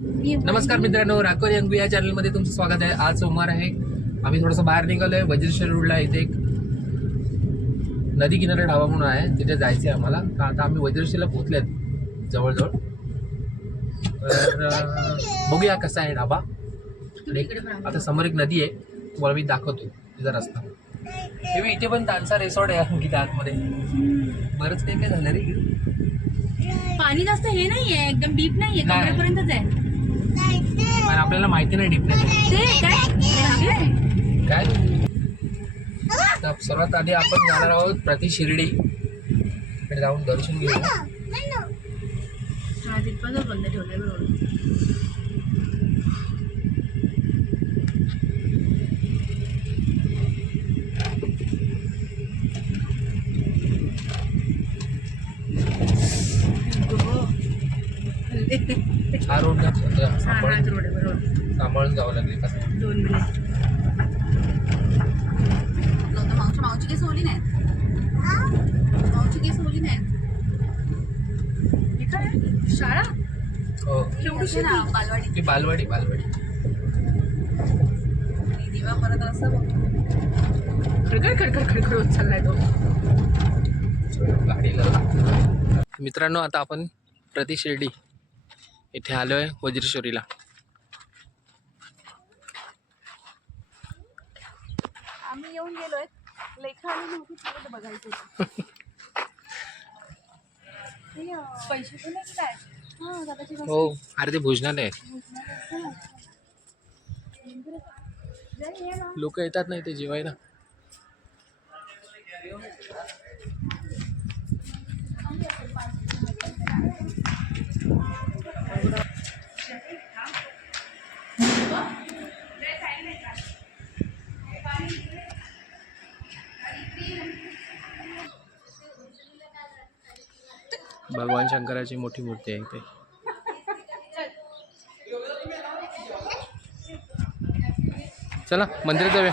नमस्कार मित्रांनो राकोर यंगू या चॅनलमध्ये तुमचं स्वागत आहे. आज सोमवार आहे. आम्ही थोडंसं बाहेर निघालोय वज्रेश्वर रोडला इथे एक नदी किनारे ढाबा म्हणून आहे. तिथे जायचं आहे आम्हाला. तर आता आम्ही वज्रेश्वरला पोहोचलेत जवळजवळ. तर बघूया कसा आहे ढाबा. आता समोर एक नदी आहे. तुम्हाला मी दाखवतो तिचा रस्ता. इथे पण तानसा रिसॉर्ट आहे किती आतमध्ये. बरंच काही काय झालं रे. पाणी जास्त हे नाहीये. एकदम डीप नाहीये. नाही. कमरेपर्यंतच आहे. पण आपल्याला माहिती नाही डीप नाही ते काय? काय? तर सर्वात आधी आपण जाणार आहोत प्रति शिर्डी. जाऊन दर्शन घेऊ हा तिथपासून बंद ठेवलंय बरोबर हा रोड हा सांभाळून रोड आहे बरोबर. सांभाळून जावं लागेल कसं दोन मिनिट मावशी मावशी केस ओली नाहीत? मावशी केस ओली नाहीत? हे काय शाळा? हो. ना बालवाडी. ती बालवाडी बालवाडी. दिवा परत असं खडखड खडखड खडखड होत चाललाय तो. गाडीला मित्रांनो आता आपण प्रति शिर्डी इथे आलो आहे वज्रेश्वरीला. आम्ही येऊन गेलोय. लेखा बघायचं. हे, अं, पैसे पण नाही काय? दादाची बस अरे ते भोजनालय. लोक येतात नाही ते जेवायला. भगवान शंकराची मोठी मूर्ती आहे इथे. चला मंदिरात जाऊया.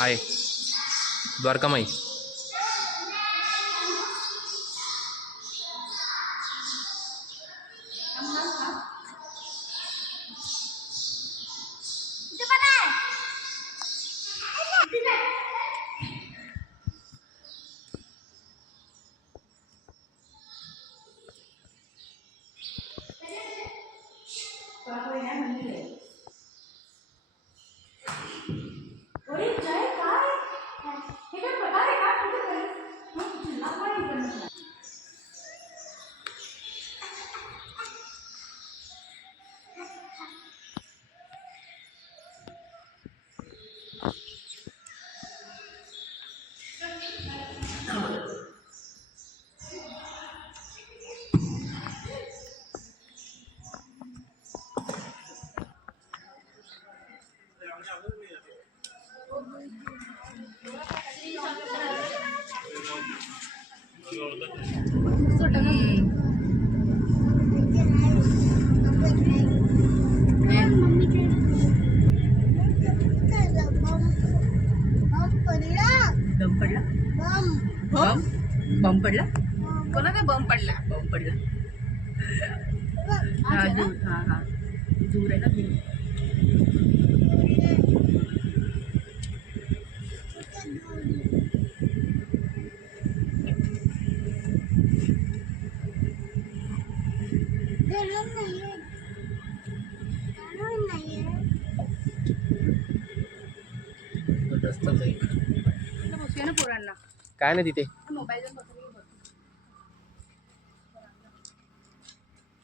आहे द्वारकामाई बम पडला? बम. बम पडला? कोणा काय बम पडला? बम पडला. हा दूर हा हा. दूर आहे ना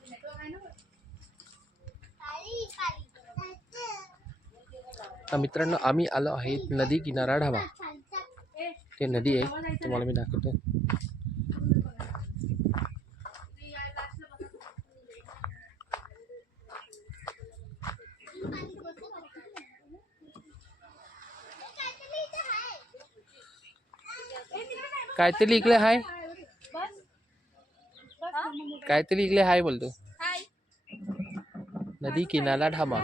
नेटवर्क आहे ना वर? तर मित्रांनो आम्ही आलो आहे नदी किनारा ढाबा. ते नदी आहे तुम्हाला मी दाखवतो. काय तरी इकडे हाय. काय तरी इकडे हाय बोलतो. नदी किनारा ढाबा.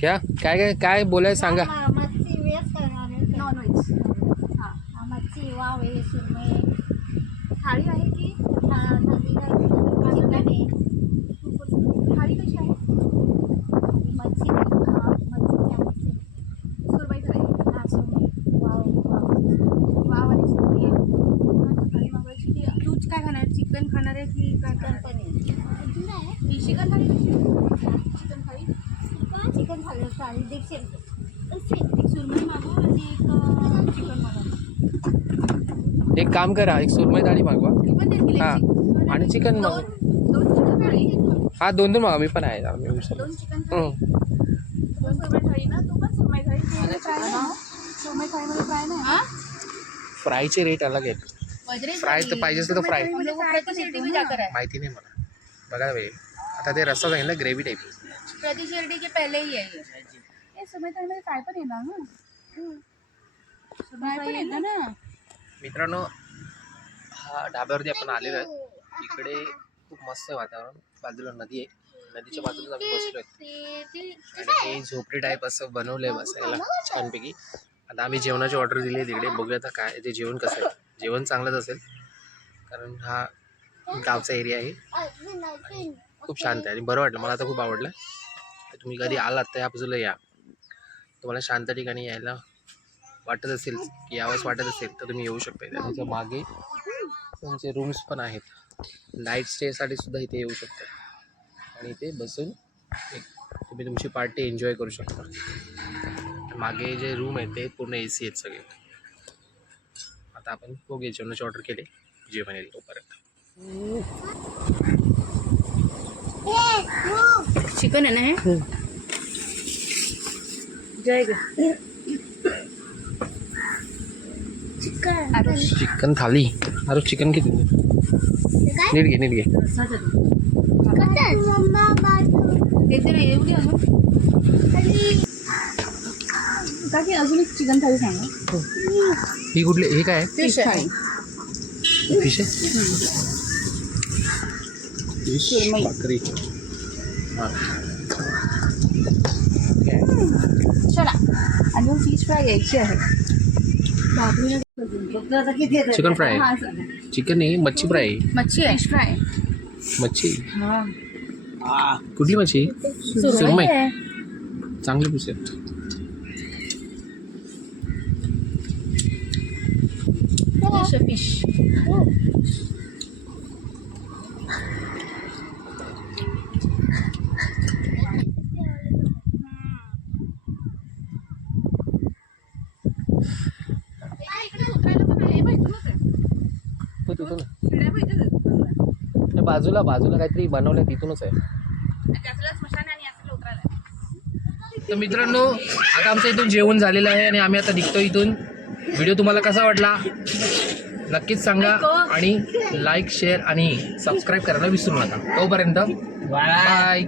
क्या? काय काय काय बोलाय सांगा. थाळी आहे की चिकन थाळी कशी चिकन थाळी? चिकन थाली थाली दीडशे रुपये. एक सुरमई मागव आणि एक अं, चिकन मागव. एक काम करा एक सुरमई थाळी मागवा. हा. आणि चिकन मागव. थाळी. हा दोन दोन मागा मी पण आहे आम्ही हं. हा? फ्रायचे रेट अलग आहेत. फ्राय तर पाहिजे असेल तर फ्राय. है माहिती नाही मला. बघायला पाहिजे आता ते रस्सा सांगितलं ग्रेव्ही टाईप प्रतिशिर्डी के पहले ही है ये ये सुरमई थाळीमध्ये फ्राय पण येणार ना फ्राय पण येतं ना मित्रांनो हा ढाब्यावरती आपण आलेलो आहे इकडे खूप मस्त आहे वातावरण बाजूला नदी आहे नदीच्या बाजूला आम्ही बसलो आहे आणि हे झोपडी टाईप असं बनवलं आहे बसायला छानपैकी आता आम्ही जेवणाची ऑर्डर दिली आहे तिकडे बघूया आता काय ते जेवण कसं आहे जेवण चांगलंच असेल कारण हा गावचा एरिया आहे खूप शांत आहे आणि बरं वाटलं. मला आता खूप आवडलं. तर तुम्ही कधी आलात तर या बाजूला या. तुम्हाला शांत ठिकाणी यायला वाटत असेल की यावंच वाटत असेल तर तुम्ही येऊ शकता इथे. त्याच्यामागे त्यांचे रूम्स पण आहेत. नाईट स्टेसाठी सुद्धा इथे येऊ शकता. आणि इथे बसून एक तुम्ही तुमची पार्टी एन्जॉय करू शकता. मागे जे रूम आहेत ते पूर्ण ए सी आहेत सगळे. आता आपण बघूया जेवणाची ऑर्डर केले. जेवण येईल तोपर्यंत. चिकन है ना हे। जाएगा। चिकन चिकन थाली। अरे चिकन किती नीट घे नीट घे काकी अजून एक चिकन थाळी सांगा ही। कुठली हे? काय फ़िश थाळी फ़िश आहे सुरमई. भाकरी चला अजून फिश फ्राय यायची आहे चिकन फ्राय. चिकन आहे मच्छी फ्राय. मच्छी आहे फिश फ्राय मच्छी हा कुठली मच्छी सुरमई चांगली आहे फिश फिश हो तिथून त्या बाजूला बाजूला काहीतरी बनवलं तिथूनच आहे. तर मित्रांनो आता आमचं इथून जेवण झालेलं आहे आणि आम्ही आता निघतो इथून. व्हिडिओ तुम्हाला कसा वाटला? नक्कीच सांगा आणि लाईक शेअर आणि सबस्क्राईब करायला विसरू नका. तोपर्यंत बाय